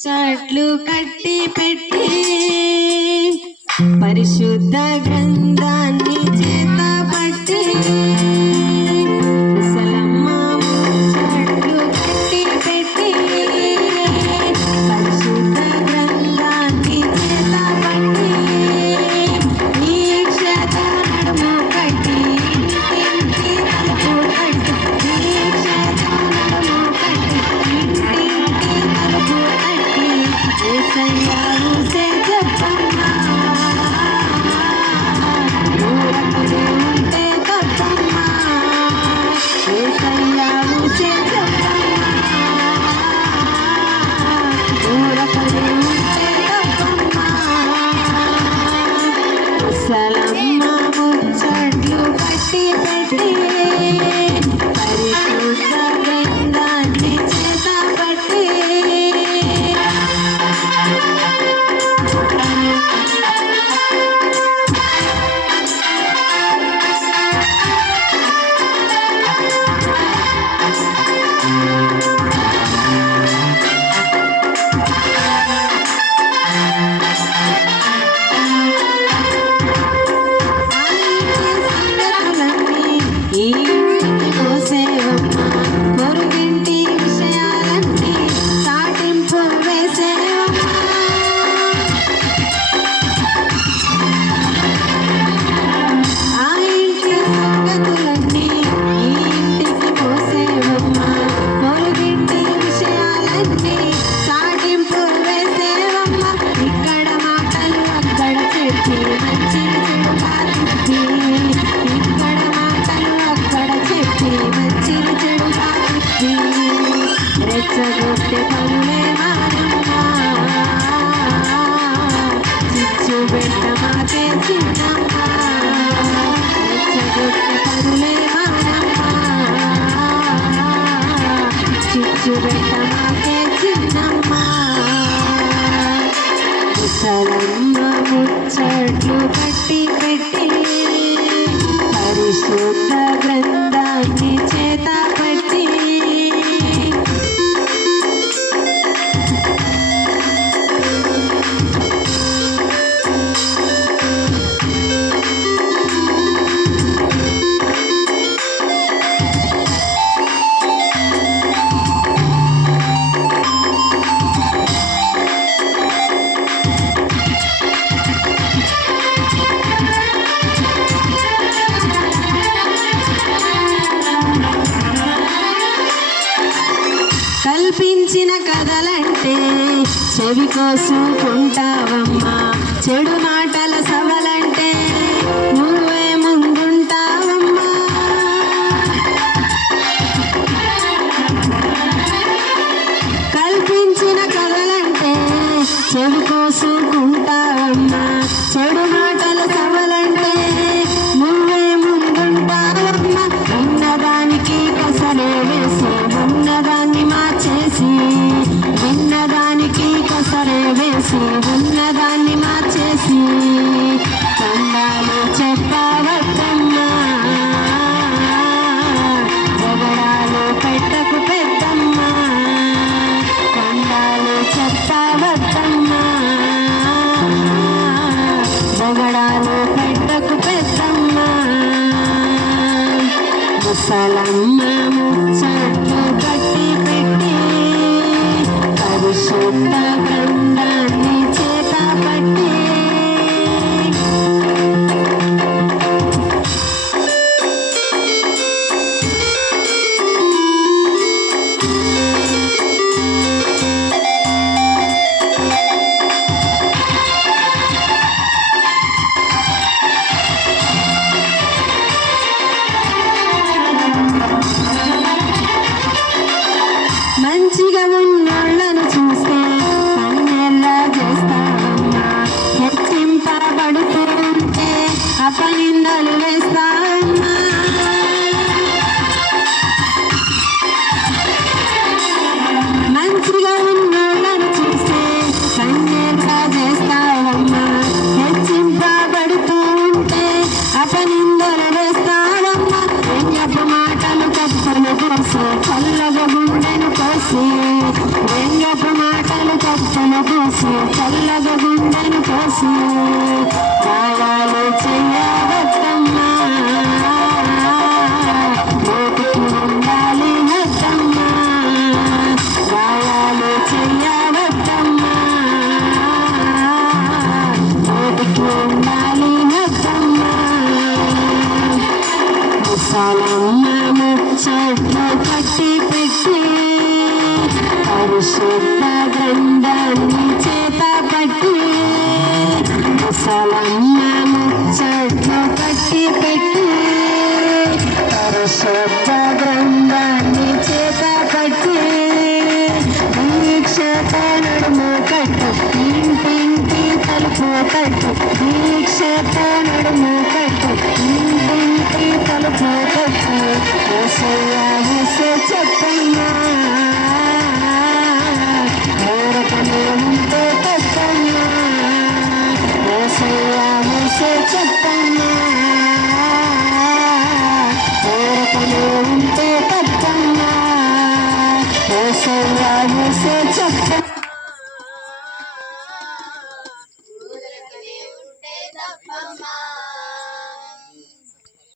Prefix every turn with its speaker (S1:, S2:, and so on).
S1: చట్లు కట్టి పెట్టి పరిశుద్ధ గ్రంథాన్ని చేత పట్టి పెట్టి పెట్టి పరిశుద్ధ గ్రంథ చెవి కోసుకుంటావమ్మా. చెడు మాటల సవలంటే Thank you. పోసి వెయ్యపు మాటలు కట్టలు పోసి చల్లగ గుండెను పోసి కావాలి చెయ్యవద్దమ్మా కావాలి చెయ్యవద్దమ్మా నోటికి పరిశుద్ధ గ్రంథాన్ని చేత పట్టి ముసలమ్మ ముచ్చట్లు కట్టి పెట్టి పరిశుద్ధ గ్రంథాన్ని చేత పట్టి దీక్షత నడుము కట్టు ఇంటింటి తలుపు కట్టు దీక్షత నడుము せち
S2: ゃった。